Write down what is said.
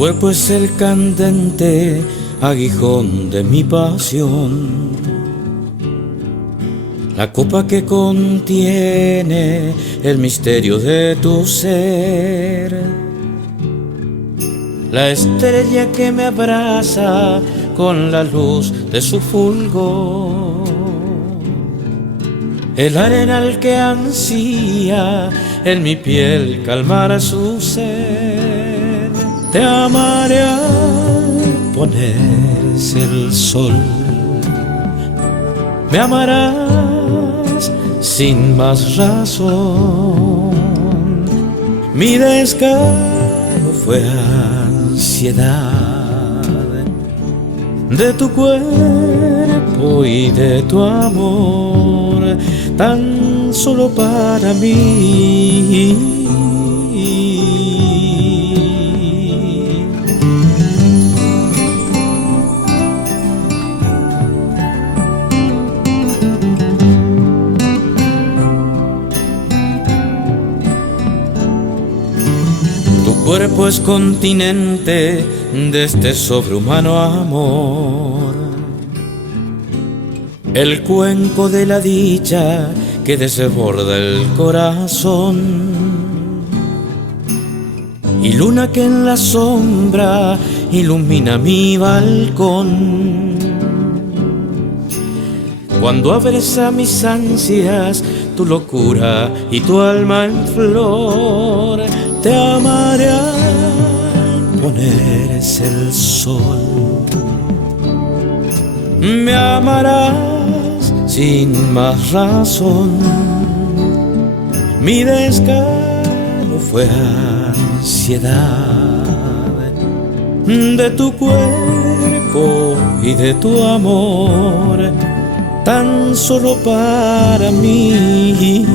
cuerpo es el candente aguijón de mi pasión, la copa que contiene el misterio de tu ser, la estrella que me abraza con la luz de su fulgor, el arenal que ansía en mi piel calmar su sed. Te amaré al ponerse el sol, me amarás sin más razón. Mi descaro fue ansiedad de tu cuerpo y de tu amor, tan solo para mí. Tu cuerpo es continente de este sobrehumano amor, el cuenco de la dicha que desborda el corazón, y luna que en la sombra ilumina mi balcón. Cuando abres a mis ansias tu locura y tu alma en flor, te amaré al ponerse el sol, me amarás sin más razón. Mi descaro fue ansiedad de tu cuerpo y de tu amor, tan solo para mí.